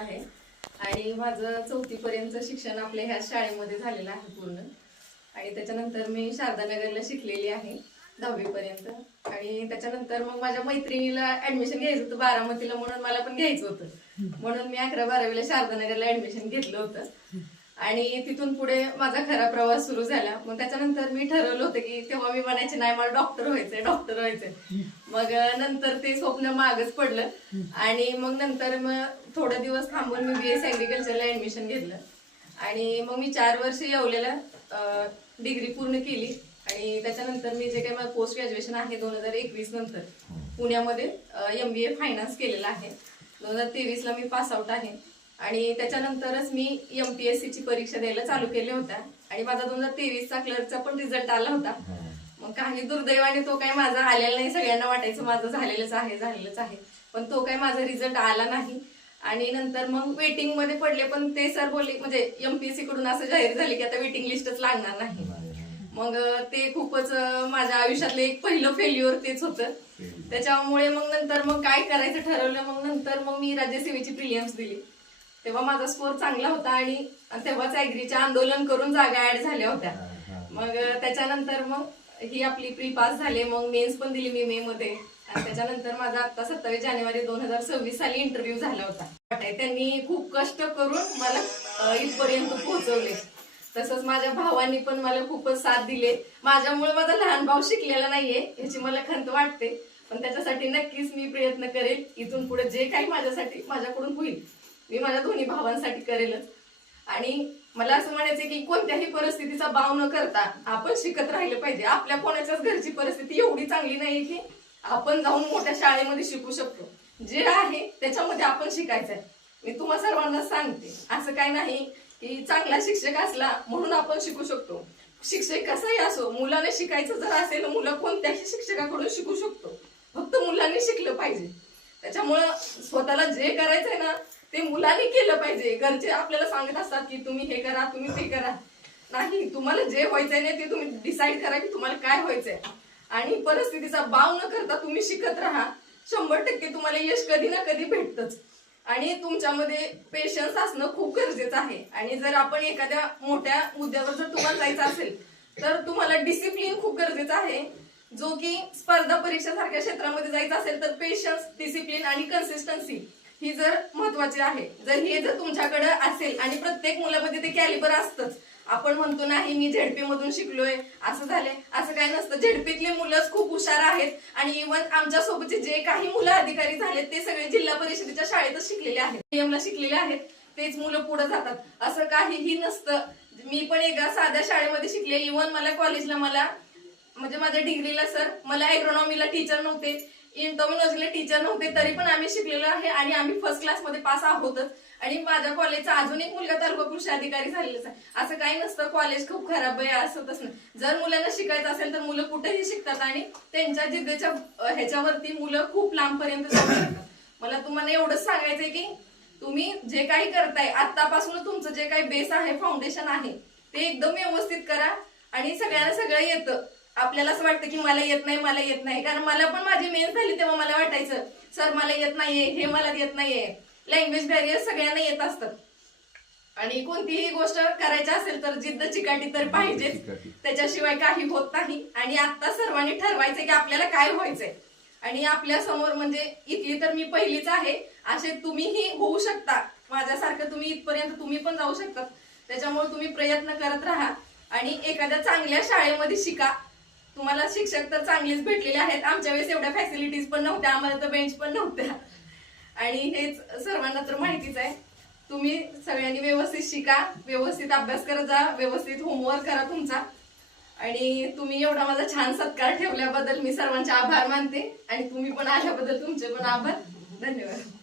आहे आणि माझं 4थी पर्यंत शिक्षण आपल्या ह्या शाळेमध्ये झालेलं आहे पूर्ण. आणि त्याच्यानंतर मी शारदानगरला शिकलेली आहे 10वी पर्यंत. आणि त्याच्यानंतर मग माझ्या मैत्रिणीला ऍडमिशन घ्यायचं होतं बारामतीला, म्हणून मला पण घ्यायचं होतं, म्हणून मी 11-12वीला शारदानगरला ऍडमिशन घेतलं होतं. आणि तिथून पुढे माझा खरा प्रवास सुरू झाला. मग त्याच्यानंतर मी ठरवलं होतं की तेव्हा मी म्हणायचे नाही मला डॉक्टर व्हायचंय. मग नंतर ते स्वप्न मागच पडलं आणि मग नंतर मग थोडे दिवस थांबून मी BS ऍग्रिकल्चरला ऍडमिशन घेतलं. आणि मग मी 4 वर्ष येवलेला डिग्री पूर्ण केली. आणि त्याच्यानंतर मी जे काही माझं पोस्ट ग्रॅज्युएशन आहे 2021 नंतर पुण्यामध्ये MBA फायनान्स केलेलं आहे. 2023ला मी पास आउट आहे. आणि त्याच्यानंतरच मी MPSC ची परीक्षा द्यायला चालू केल्या होत्या आणि माझा 2023चा क्लर्कचा पण रिझल्ट आला होता. मग काही दुर्दैवाने तो काही माझा आलेला नाही. सगळ्यांना वाटायचं माझं झालेलंच आहे, पण तो काही माझा रिझल्ट आला नाही. आणि नंतर मग वेटिंग मध्ये पडले, पण ते सर बोलले म्हणजे MPSC कडून असं जाहीर झाले की आता वेटिंग लिस्टच लागणार नाही. मग ते खूपच माझ्या आयुष्यातलं एक पहिलं फेल्युअर तेच होतं. त्याच्यामुळे मग नंतर मग काय करायचं ठरवलं. मग नंतर मग मी राज्यसेवेची प्रिलिम्स दिली. तेव्हा माझा स्कोर चांगला होता आणि तेव्हाच ऍग्रीचे आंदोलन करून जागा ऍड झाल्या होत्या. मग त्याच्यानंतर मग ही आपली प्री पास झाले. मग मेन्स पण दिली मी मे मध्ये. आणि त्याच्यानंतर माझा आता 27 जानेवारी 2026 साली इंटरव्ह्यू झाला होता. त्यांनी खूप कष्ट करून मला इथपर्यंत पोहोचवले. तसंच माझ्या भावांनी पण मला खूपच साथ दिले. माझ्यामुळे माझा लहान भाऊ शिकलेला नाहीये याची मला खंत वाटते, पण त्याच्यासाठी नक्कीच मी प्रयत्न करेल. इथून पुढे जे काही माझ्यासाठी माझ्याकडून होईल मी माझ्या दोन्ही भावांसाठी करेलच. आणि मला असं म्हणायचं की कोणत्याही परिस्थितीचा बाव न करता आपण शिकत राहिलं पाहिजे. आपल्या कोणाच्याच घरची परिस्थिती एवढी चांगली नाहीये की आपण जाऊन मोठ्या शाळेमध्ये शिकू शकतो. जे आहे त्याच्यामध्ये आपण शिकायचंय. मी तुम्हा सर्वांना सांगते, असं काही नाही की चांगला शिक्षक असला म्हणून आपण शिकू शकतो. शिक्षक कसाही असो, मुलाने शिकायचं जर असेल मुलं कोणत्याही शिक्षकाकडून शिकू शकतो. फक्त मुलांनी शिकलं पाहिजे. त्याच्यामुळं स्वतःला जे करायचंय ना ते मुलांनी केलं पाहिजे. घरचे आपल्याला सांगत असतात की तुम्ही हे करा, तुम्ही ते करा. नाही, तुम्हाला जे व्हायचंय ना ते तुम्ही डिसाईड करा की तुम्हाला काय व्हायचंय. आणि परिस्थितीचा बाव न करता तुम्ही शिकत राहा. 100% तुम्हाला यश कधी ना कधी भेटतच. आणि तुमच्यामध्ये पेशन्स असणं खूप गरजेचं आहे. आणि जर आपण एखाद्या मोठ्या मुद्द्यावर जर तुम्हाला जायचं असेल तर तुम्हाला डिसिप्लिन खूप गरजेचं आहे. जो की स्पर्धा परीक्षा सारख्या क्षेत्रामध्ये जायचं असेल तर पेशन्स, डिसिप्लिन आणि कन्सिस्टन्सी ही जर महत्वाची आहे. हे जर तुमच्याकडे असेल आणि प्रत्येक मुलामध्ये ते कॅलिबर असतंच. आपण म्हणतो नाही मी झेडपी मधून शिकलोय असं झालंय, असं काय नसतं. झेडपीतले मुलंच खूप हुशार आहेत. आणि इव्हन आमच्या सोबतचे जे काही मुलं अधिकारी झालेत ते सगळे जिल्हा परिषदेच्या शाळेतच शिकलेले आहेत, नियमला शिकलेले आहेत. तेच मुलं पुढे जातात असं काहीही नसतं. मी पण एका साध्या शाळेमध्ये शिकले. इव्हन मला कॉलेजला म्हणजे माझ्या डिग्रीला सर मला ॲग्रोनॉमीला टीचर नव्हते, इंटॉमिनॉलॉजीला टीचर नव्हते, तरी पण आम्ही शिकलेलो आहे आणि आम्ही फर्स्ट क्लासमध्ये पास आहोतच. आणि माझ्या कॉलेजचा अजून एक मुलगा तालुका कृषी अधिकारी झालेलाच आहे. असं काही नसतं कॉलेज खूप खराब आहे असं तसं नाही. जर मुलांना शिकायचं असेल तर मुलं कुठेही शिकतात आणि त्यांच्या जिद्दीच्या ह्याच्यावरती मुलं खूप लांबपर्यंत जाऊ शकतात. मला तुम्हाला एवढंच सांगायचंय की तुम्ही जे काही करताय आतापासून तुमचं जे काही बेस आहे, फाउंडेशन आहे ते एकदम व्यवस्थित करा. आणि सगळ्यांना सगळं येतं. आपल्याला असं वाटतं की मला येत नाही, कारण मला पण माझी मेन्स झाली तेव्हा मला वाटायचं सर मला येत नाहीये, हे मला येत नाहीये. लँग्वेज बॅरियर सगळ्यांना येत असतात. आणि कोणतीही गोष्ट करायची असेल तर जिद्द चिकाटी तर पाहिजेच, त्याच्याशिवाय काही होत नाही. आणि आता सर्वांनी ठरवायचंय की आपल्याला काय व्हायचंय. आणि आपल्या समोर म्हणजे इथली तर मी पहिलीच आहे, असे तुम्हीही होऊ शकता. माझ्यासारखं तुम्ही इथपर्यंत तुम्ही पण जाऊ शकता. त्याच्यामुळे तुम्ही प्रयत्न करत राहा आणि एखाद्या चांगल्या शाळेमध्ये शिका. तुम्हाला शिक्षक तर चांगलेच भेटलेले आहेत. आमच्या वेळेस एवढ्या फॅसिलिटीज पण नव्हत्या, आम्हाला तर बेंच पण नव्हत्या. आणि हेच सर्वांना तर माहितीच आहे. तुम्ही सगळ्यांनी व्यवस्थित शिका, व्यवस्थित अभ्यास करत जा, व्यवस्थित होमवर्क करा तुमचा. आणि तुम्ही एवढा माझा छान सत्कार ठेवल्याबद्दल मी सर्वांचे आभार मानते. आणि तुम्ही पण आल्याबद्दल तुमचे पण आभार. धन्यवाद.